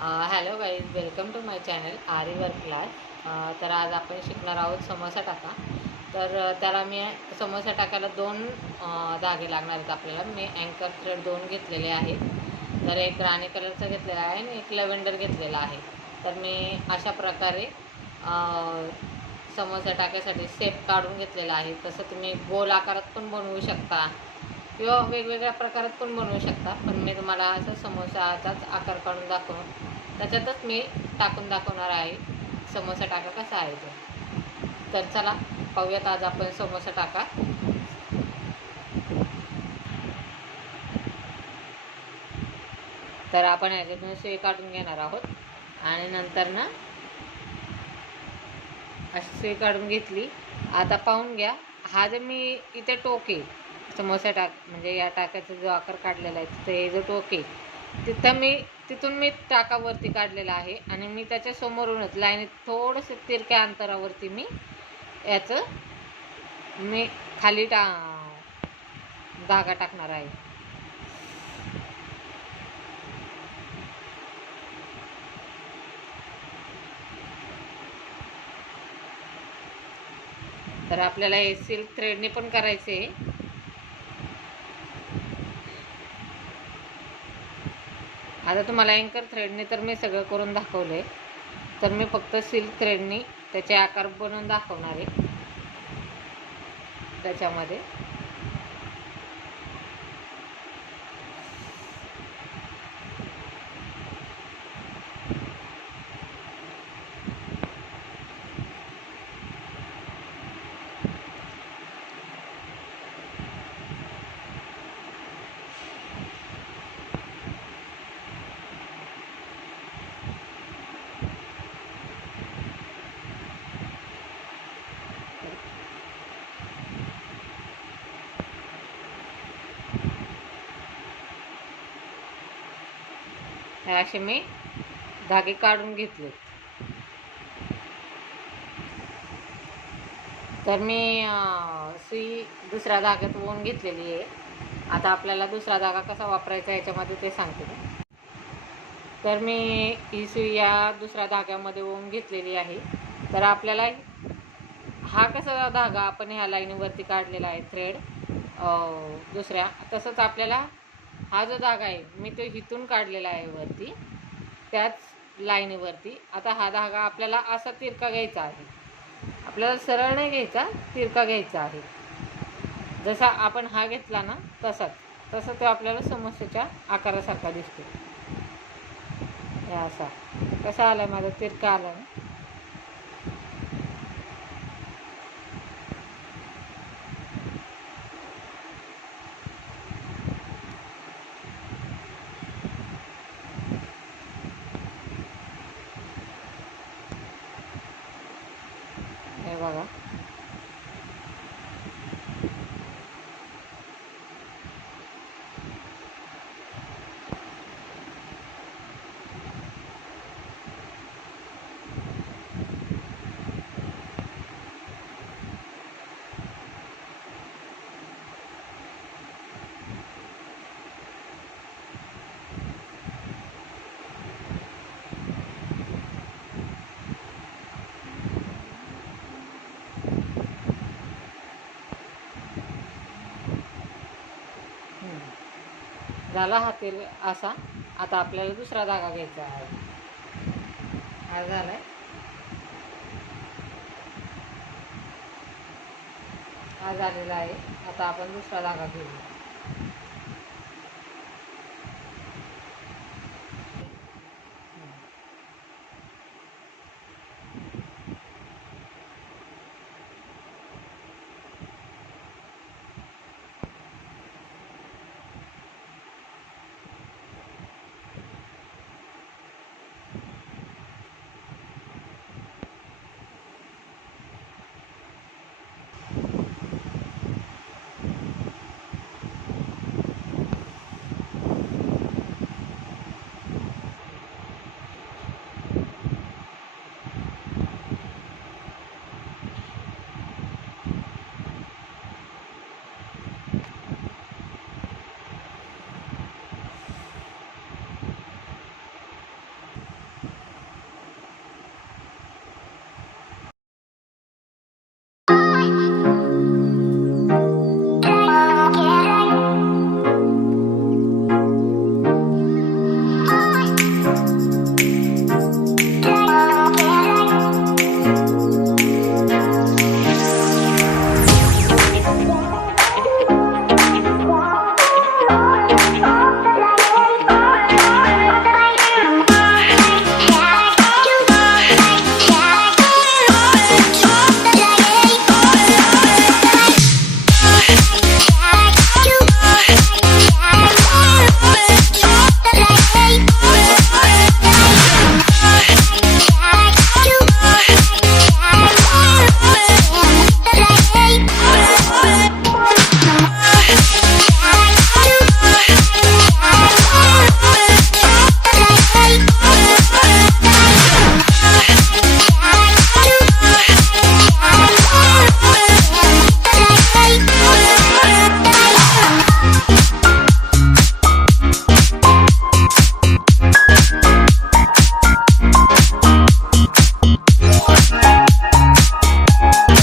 Hello guys, welcome to my channel Aari work class. तर आज आपण शिकणार आहोत समोसा टाका. तर त्याला मी समोसा टाकायला दोन धागे लागणार आहेत आपल्याला. मी अँकर थ्रेड दोन घेतलेले आहेत. तर एक राणी कलरचा घेतलेला आहे आणि एक लव्हेंडर घेतलेला आहे. तर मी अशा प्रकारे समोसा टाकायसाठी शेप काढून घेतलेला आहे. तसं तुम्ही गोल आकारात पण बनवू शकता किंवा वेगवेगळ्या प्रकारात पण बनवू शकता. पण मी तुम्हाला असं समोसाचाच आकार काढून दाखवून त्याच्यातच मी टाकून दाखवणार आहे समोसा टाका कसा आहे तो. तर चला पाहूयात आज आपण समोसा टाका. तर आपण याच्यातून सुई काढून घेणार आहोत आणि नंतर ना अशी सुई काढून घेतली. आता पाहून घ्या, हा जो मी इथे टोक आहे समोसा टाक म्हणजे या टाकाचा जो आकार काढलेला आहे तिथे जो टोक आहे तिथून मी टाकावरती काढलेला आहे आणि मी त्याच्या समोरूनच लाईनीत थोडंसं तिरक्या अंतरावरती मी याचं खाली धागा टाकणार आहे. तर आपल्याला हे सिल्क थ्रेडने पण करायचे. आता तुम्हाला अँकर थ्रेडने तर मी सगळं करून दाखवलंय. तर मी फक्त सिल्क थ्रेडने त्याचे आकार बनवून दाखवणार आहे त्याच्यामध्ये. हे असे मी धागे काढून घेतले. तर मी सुई दुसऱ्या धाग्यात ओवून घेतलेली आहे. आता आपल्याला दुसरा धागा कसा वापरायचा याच्यामध्ये ते सांगते मी. तर मी ही सुई या दुसऱ्या धाग्यामध्ये ओवून घेतलेली आहे. तर आपल्याला हा कसा धागा आपण ह्या लाईनीवरती काढलेला आहे थ्रेड दुसऱ्या, तसंच आपल्याला हा जो धागा आहे मी तो इथून काढलेला आहे वरती त्याच लाईनीवरती. आता हा धागा आपल्याला असा तिरका घ्यायचा आहे. आपल्याला सरळ नाही घ्यायचा, तिरका घ्यायचा आहे. जसा आपण हा घेतला ना तसा तो आपल्याला समोसाच्या आकारासारखा दिसतो. हे असा कसा आला माझा तिरका आला ना. हे बघा, झाला हा तेल असा. आता आपल्याला दुसरा धागा घ्यायचा आहे. हा झालाय, हा झालेला आहे. आता आपण दुसरा धागा घेऊ.